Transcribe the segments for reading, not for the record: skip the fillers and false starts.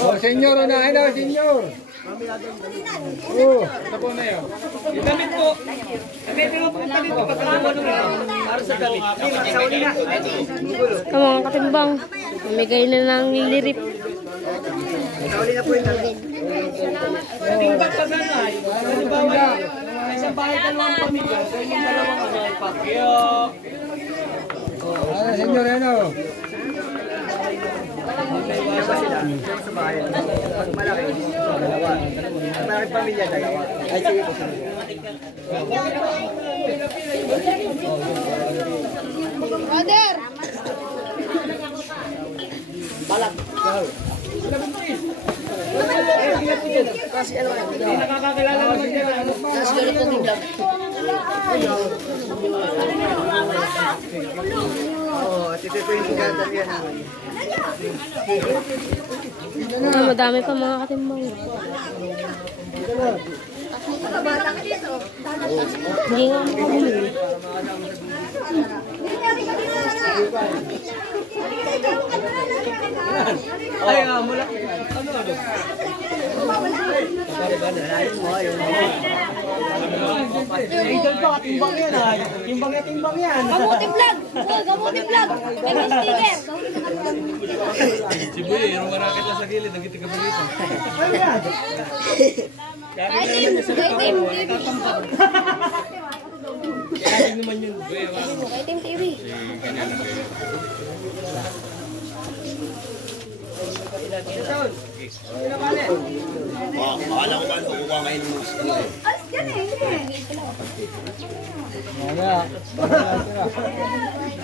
Oh, senyor na, ano, senyor. Oh, tapo na yun. Yung damit po. Damit po punta dito pagkakawa nung para sa damit. Mga katimbang, mamigay na ng lirip. Sauli na po yung damit. Timbang pa ganay. Halimbawa, isang bahay dalawang pamilya, yung dalawang ano, pakyo. Ano, senyor, ano? Sa bahay. Pag malaki, dalawa. Pag malaki pamilya, dalawa. Ay, sige po. Brother! Balat. Kasi ano yan? Hindi nakakakilala naman yan. Kasi gano'n po din lang. Oo, tito po yung ganda yan. Madami pa mga katimbang. Hindi nga makabili. Ay, mula. Ano? Idol ko, timbang yan ay. Timbang yan. Kamuti vlog! Kamuti vlog! May sticker! Si Boy, yung marakit lang sa gilid, nagtitig ka pa dito. Item! Kaya naman yun. Item TV. Akala ko ba kukuha ngayon mo? Alas yan eh!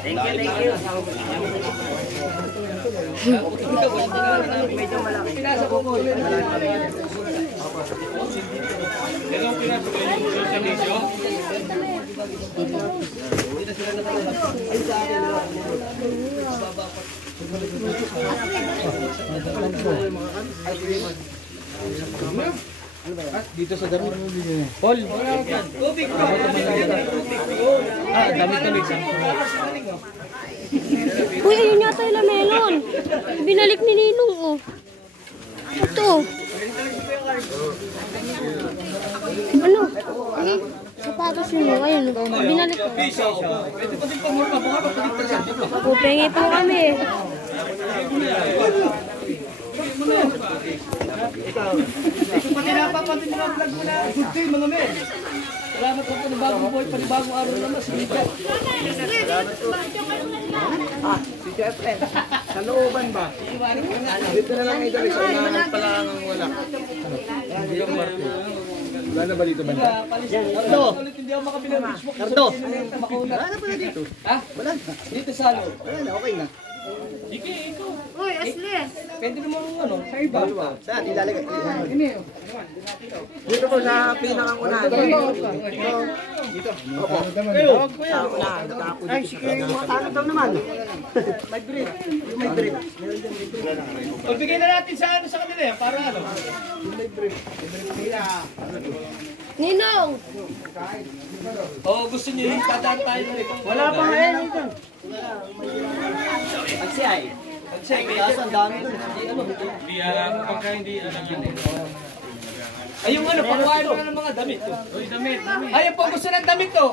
Thank you. Medyo malaki. Pinasa ko po. Ito ang pinasok yung sa video. Dito sa damit. Paul. Tubig pa. Damit. Uy, ayun yata yung lamelon. Binalik ni Ninong, oh. Ito. Ano? Sapatos yun, ayun. Binalik ko. Pupengi po kami. Pati napapantin mga vlog mo na. Good day mga men. Salamat po ng bagong boy, panibagong araw naman. Si JFN. Sa looban ba? Dito na lang ito. Sa pala ang wala. Hindi yung Marco. Wala na ba dito banda? Nardo! Hindi ako makabilang Facebook. Nardo! Wala na pala dito. Ha? Wala. Dito sa ano? Wala na, okay na. Uy, Asles. Pwede naman ano, sa iba. Saan? Ilalagay. Dito po sa pinakang unahan. Dito. Opo. Tawag ko yan. Ay, sige, yung mga tanong daw naman. May brief. Yung may brief. Pagbigay na natin sa ano sa kanila yan, para ano? Yung may brief. Ninong! Oo, gusto niyo yung tadaan tayo. Wala pa ngayon ito. Agsiyay. Agsiyay, kaya ang dami doon. Hindi alam pagka hindi alam yan. Ay, yung ano, pangwain mo ng mga damit. Uy, damit. Ay, yung po gusto ng damit to.